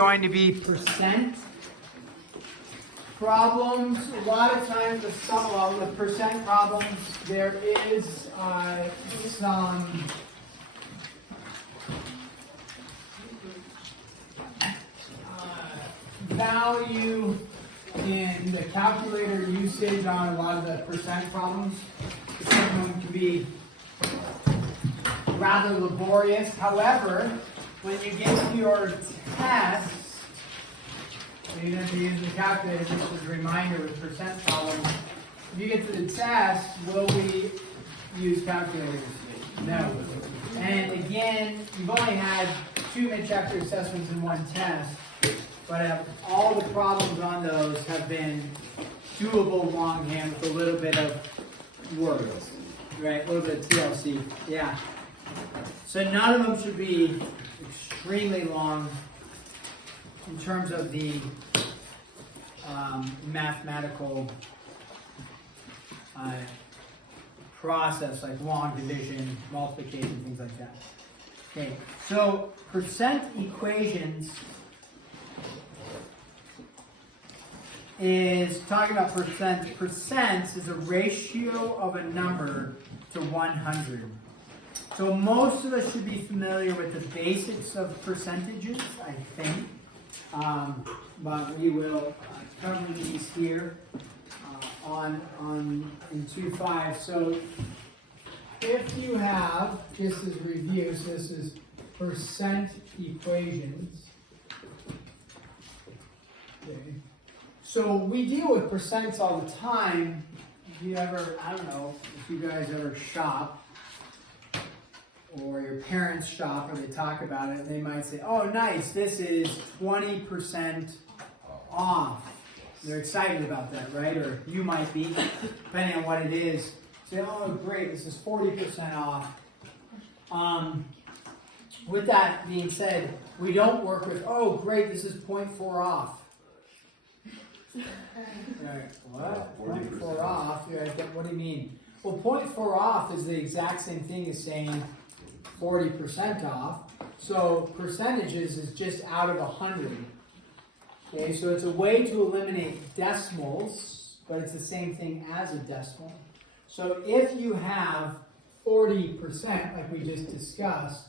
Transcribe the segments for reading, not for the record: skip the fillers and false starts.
going to be percent problems. A lot of times with percent problems, there is some value in the calculator usage on a lot of the percent problems. The second one can be rather laborious. However, when you get to your test, you're going to be using the calculator. This is a reminder with percent problems. If you get to the test, will we use calculators? No. And again, you've only had 2 mid-chapter assessments in one test, but all the problems on those have been doable longhand with a little bit of words, right? A little bit of TLC, yeah. So none of them should be extremely long in terms of the mathematical process, like long division, multiplication, things like that. Okay, so percent equations is talking about percent. Percents is a ratio of a number to 100. So most of us should be familiar with the basics of percentages, I think. But we will cover these here in 2.5. So if you have, just as review, so this is percent equations. Okay. So we deal with percents all the time. If you ever, I don't know, if you guys ever shop, or your parents shop, or they talk about it, they might say, oh nice, this is 20% off. They're excited about that, right? Or you might be, depending on what it is. Say, oh great, this is 40% off. With that being said, we don't work with, oh great, this is 0.4 off. Right, what? 0.4 off? You guys get, what do you mean? Well, 0.4 off is the exact same thing as saying 40% off. So percentages is just out of 100. Okay, so it's a way to eliminate decimals, but it's the same thing as a decimal. So if you have 40%, like we just discussed,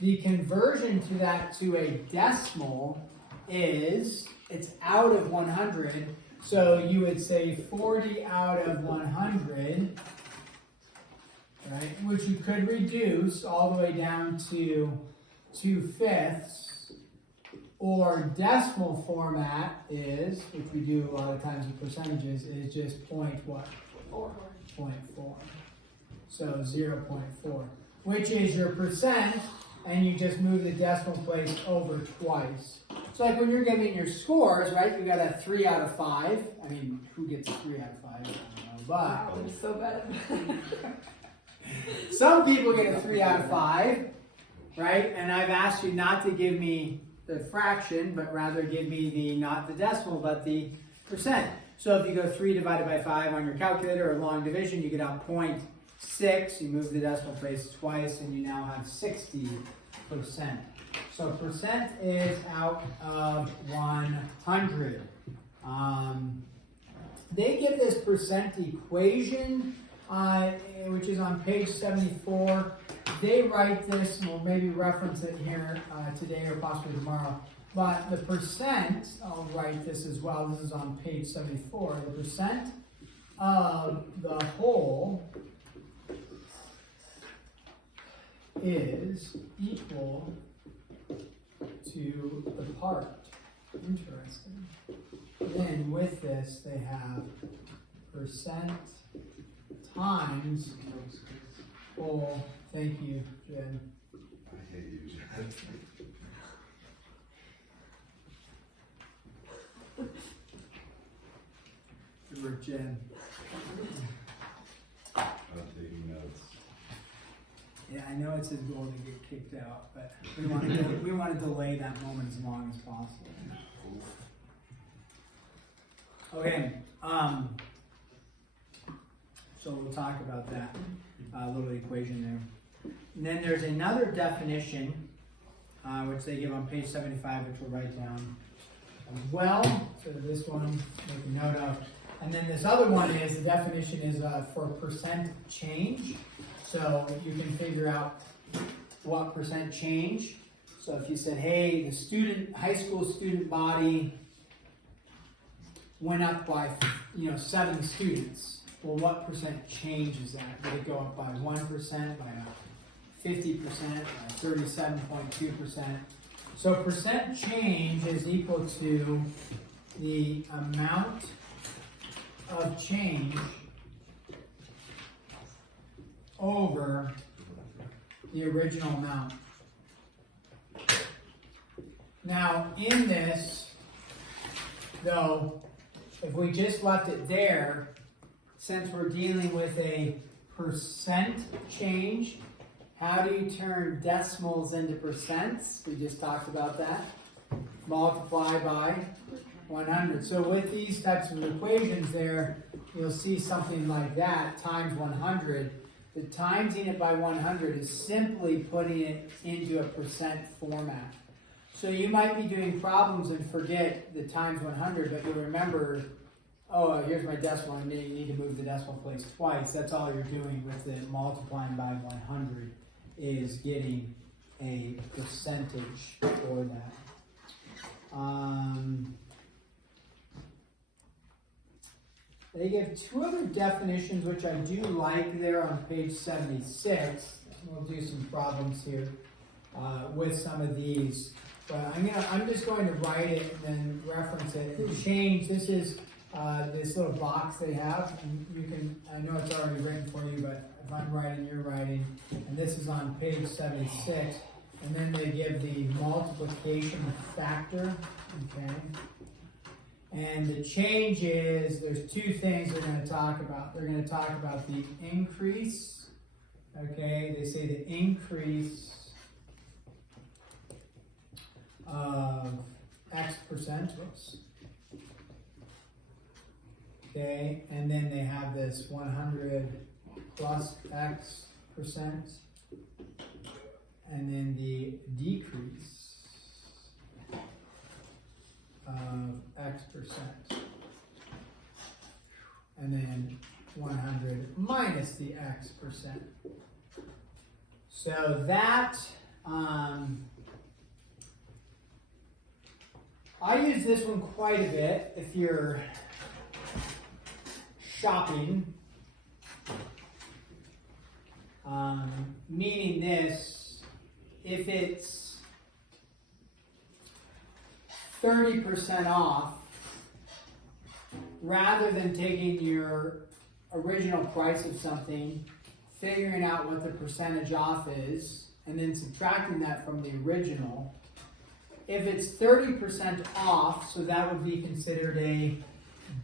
the conversion to that to a decimal is, it's out of 100. So you would say 40 out of 100. Right, which you could reduce all the way down to 2/5, or decimal format is, which we do a lot of times with percentages, is just 0.4. So 0.4, which is your percent, and you just move the decimal place over twice. So like when you're giving your scores, right, you got a 3 out of 5. I mean, who gets a 3 out of 5? I don't know, but wow, I'm so bad. Some people get a 3 out of 5, right? And I've asked you not to give me the fraction, but rather give me the, not the decimal, but the percent. So if you go 3 divided by 5 on your calculator or long division, you get out 0.6. You move the decimal place twice, and you now have 60%. So percent is out of 100. They give this percent equation, which is on page 74. They write this, and we'll maybe reference it here today or possibly tomorrow. But the percent, I'll write this as well. This is on page 74. The percent of the whole is equal to the part. Interesting. Then with this, they have percent times whole. Thank you, Jen. I hate you, Jen. Good work, Jen. I'm taking notes. Yeah, I know it's his goal to get kicked out, but we want to delay that moment as long as possible. Okay, so we'll talk about that little equation there. And then there's another definition which they give on page 75, which we'll write down as well. So this one, make a note of. And then this other one is, the definition is for percent change. So you can figure out what percent change. So if you said, hey, the high school student body went up by 7 students. Well, what percent change is that? Did it go up by 1%, by 50%, by 37.2%? So percent change is equal to the amount of change over the original amount. Now, in this, though, if we just left it there, since we're dealing with a percent change, how do you turn decimals into percents? We just talked about that. Multiply by 100. So with these types of equations there, you'll see something like that, times 100. The timesing it by 100 is simply putting it into a percent format. So you might be doing problems and forget the times 100, but you'll remember, oh, here's my decimal, and you need to move the decimal place twice. That's all you're doing with the multiplying by 100, is getting a percentage for that. They give 2 other definitions, which I do like there on page 76. We'll do some problems here with some of these. But I'm just going to write it and then reference it. Change, this is this little box they have. And you can, I know it's already written for you, but if I'm writing, you're writing. And this is on page 76. And then they give the multiplication factor, okay? And the change is, there's 2 things they're going to talk about. They're going to talk about the increase, okay? They say the increase of X percent, whoops. Okay, and then they have this 100 plus X percent, and then the decrease of X percent, and then 100 minus the X percent. So that, I use this one quite a bit if you're shopping, meaning this, if it's 30% off, rather than taking your original price of something, figuring out what the percentage off is, and then subtracting that from the original, if it's 30% off, so that would be considered a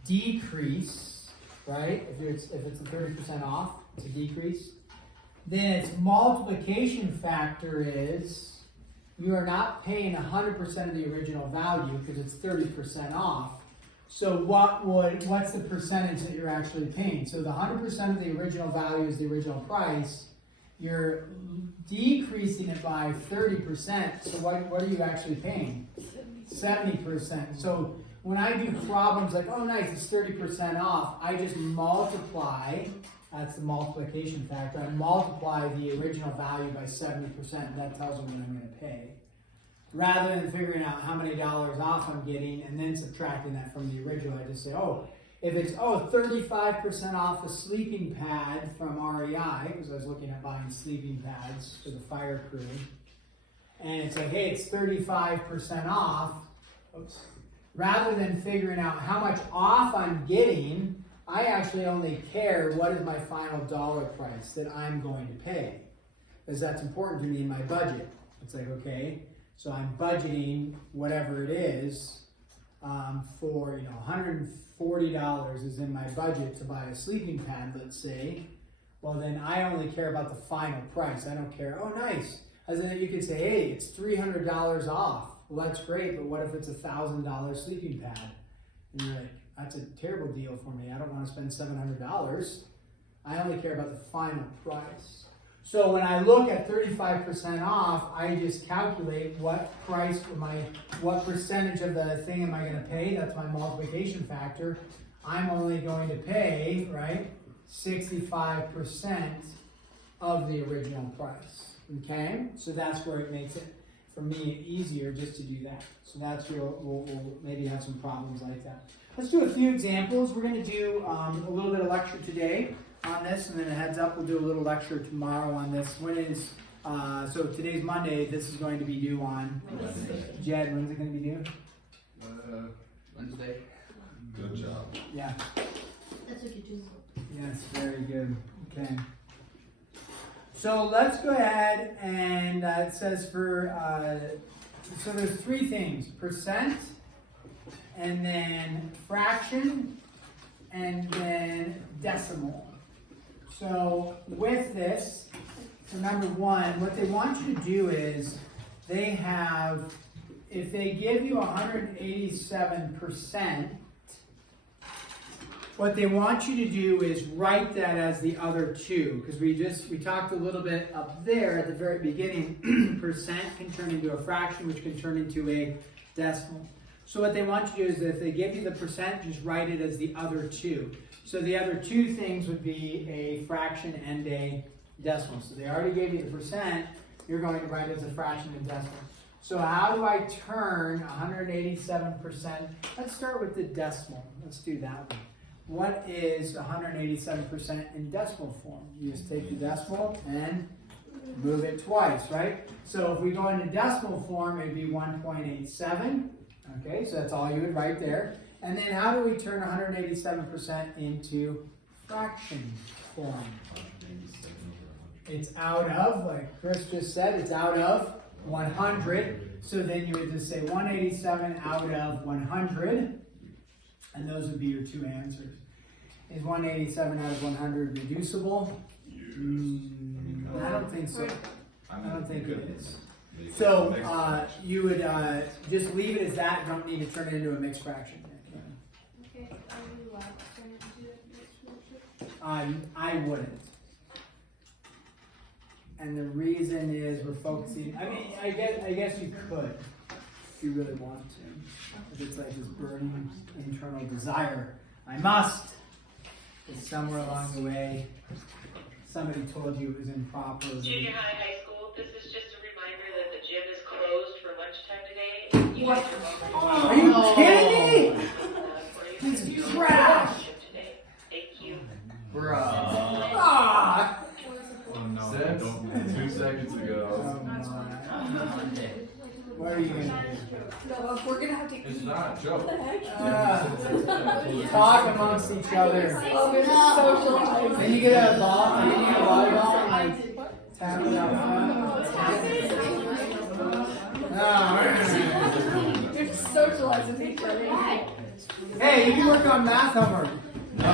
decrease, right? If it's a 30% off, it's a decrease. Then its multiplication factor is, you are not paying 100% of the original value because it's 30% off. So what's the percentage that you're actually paying? So the 100% of the original value is the original price. You're decreasing it by 30%. So what are you actually paying? 70%. So when I do problems like, oh nice, it's 30% off, I just multiply, that's the multiplication factor, I multiply the original value by 70%, and that tells me what I'm going to pay. Rather than figuring out how many dollars off I'm getting and then subtracting that from the original, I just say, oh, if it's 35% off a sleeping pad from REI, because I was looking at buying sleeping pads for the fire crew, and it's like, hey, it's 35% off, oops. Rather than figuring out how much off I'm getting, I actually only care what is my final dollar price that I'm going to pay, because that's important to me in my budget. It's like, okay, so I'm budgeting whatever it is for, $140 is in my budget to buy a sleeping pad, let's say. Well, then I only care about the final price. I don't care, oh, nice. As in, you could say, hey, it's $300 off. Well, that's great, but what if it's a $1,000 sleeping pad? And you're like, that's a terrible deal for me. I don't want to spend $700. I only care about the final price. So when I look at 35% off, I just calculate what what percentage of the thing am I going to pay? That's my multiplication factor. I'm only going to pay, right, 65% of the original price. Okay, so that's where it makes it, for me, easier just to do that. So that's where we'll maybe have some problems like that. Let's do a few examples. We're going to do a little bit of lecture today on this, and then a heads up, we'll do a little lecture tomorrow on this. So today's Monday, this is going to be due on Wednesday. Jed, when's it going to be due? Wednesday. Good job. Yeah. That's what you do. Yes, very good. Okay. So let's go ahead and it says so there's three things: percent, and then fraction, and then decimal. So with this, for number one, what they want you to do is if they give you 187%, what they want you to do is write that as the other two, because we talked a little bit up there at the very beginning. Percent can turn into a fraction, which can turn into a decimal. So what they want you to do is if they give you the percent, just write it as the other two. So the other two things would be a fraction and a decimal. So they already gave you the percent, you're going to write it as a fraction and decimal. So how do I turn 187%? Let's start with the decimal. Let's do that one. What is 187% in decimal form? You just take the decimal and move it twice, right? So if we go into decimal form, it'd be 1.87. Okay, so that's all you would write there. And then how do we turn 187% into fraction form? It's out of, like Chris just said, it's out of 100. So then you would just say 187 out of 100. And those would be your two answers. Is 187 out of 100 reducible? I don't think so. I don't think it is. So you would just leave it as that. Don't need to turn it into a mixed fraction. Okay, are you allowed to turn it into a mixed fraction? I wouldn't. And the reason is we're focusing. I mean, I guess you could if you really want to. If it's like this burning internal desire, I must. It's somewhere along the way, somebody told you it was improper. Junior high, high school, this is just a reminder that the gym is closed for lunchtime today. You What? guys are welcome. Are you kidding me? For This you. is trash. Today. Thank you. Ah! Oh no, don't. 2 seconds ago. What are you gonna do? No, we're gonna have to eat. It's not a joke. Talk amongst each other. Oh, we're socializing. Then you get a ball, and then you get a volleyball, and like tap it out front. You're socializing with each other. Hey, you can work on math homework. No.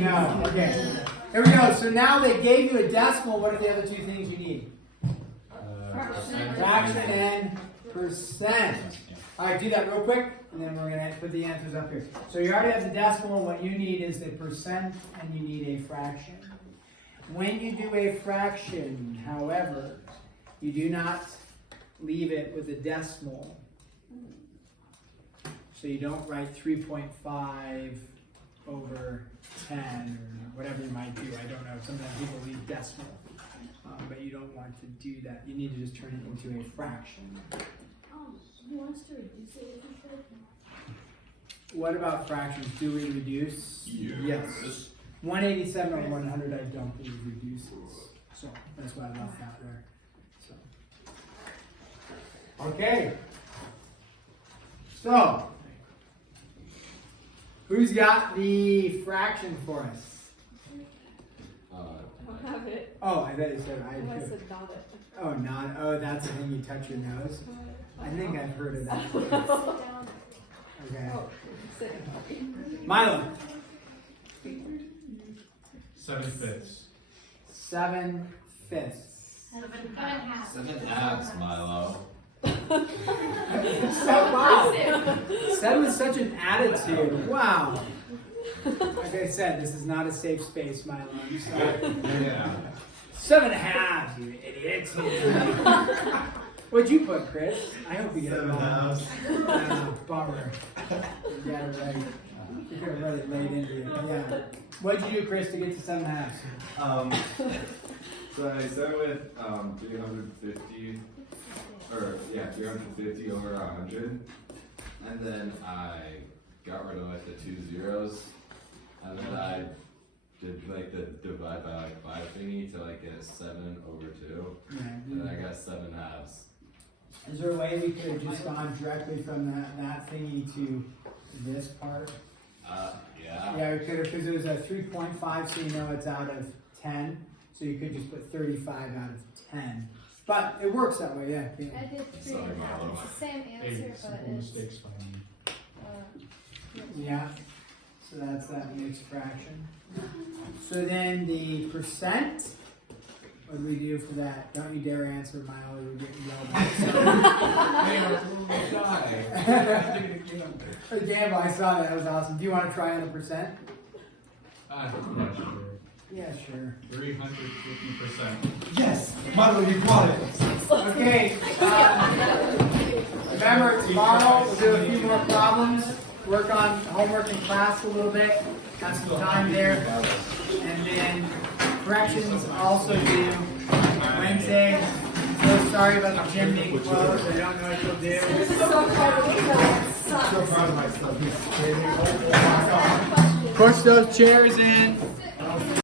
No, okay. Here we go. So now they gave you a decimal. What are the other two things you need? Fraction and percent. All right, do that real quick, and then we're going to put the answers up here. So you already have the decimal. What you need is the percent, and you need a fraction. When you do a fraction, however, you do not leave it with a decimal. So you don't write 3.5 over 10 or whatever you might do. I don't know. Sometimes people leave decimal. But you don't want to do that. You need to just turn it into a fraction. You want us to reduce it if you could? What about fractions? Do we reduce? Yes. 187 over 100 I don't believe reduces. So that's why I left that there. So. Okay. So, who's got the fraction for us? I don't have it. Oh, I bet you said I I do. said not it. Oh, not. Oh, that's the thing you touch your nose. I think I've heard of that. Sit down. Okay. Oh, sit. Milo. 7/5. 7/5. 7.5. 7/2, Milo. So, wow. 7 is such an attitude. Wow. I Like I said, this is not a safe space, Milo. I'm sorry. Yeah. 7.5, you idiots. What'd you put, Chris? I hope you get it wrong. Bummer. You got it right. You could have read it late into it. Yeah. What'd you do, Chris, to get to 7.5? So I started with 350, or yeah, 350 over 100, and then I got rid of like the 2 zeros, and then I did like the divide by like 5 thingy to like get a 7 over 2, and then I got 7 halves. Is there a way we could have just gone directly from that thingy to this part? Yeah. Yeah, we could have, because it was a 3.5, so you know it's out of 10. So you could just put 35 out of 10. But it works that way, yeah. I did 3.5. It's the same answer, but it's. Yeah. So that's that mixed fraction. So then the percent, what do we do for that? Don't you dare answer, Milo, you're getting yelled at. The gamble, I saw that was awesome. Do you want to try on the percent? Yeah, sure. Yeah, sure. 350%. Yes! Milo, you got it! Okay. Remember, tomorrow we'll do a few more problems, work on homework in class a little bit, have some time there, and then corrections also due Wednesday. So sorry about the gym being closed, I don't know what you'll do. This is so hard. So proud of myself. He's training. Push those chairs in.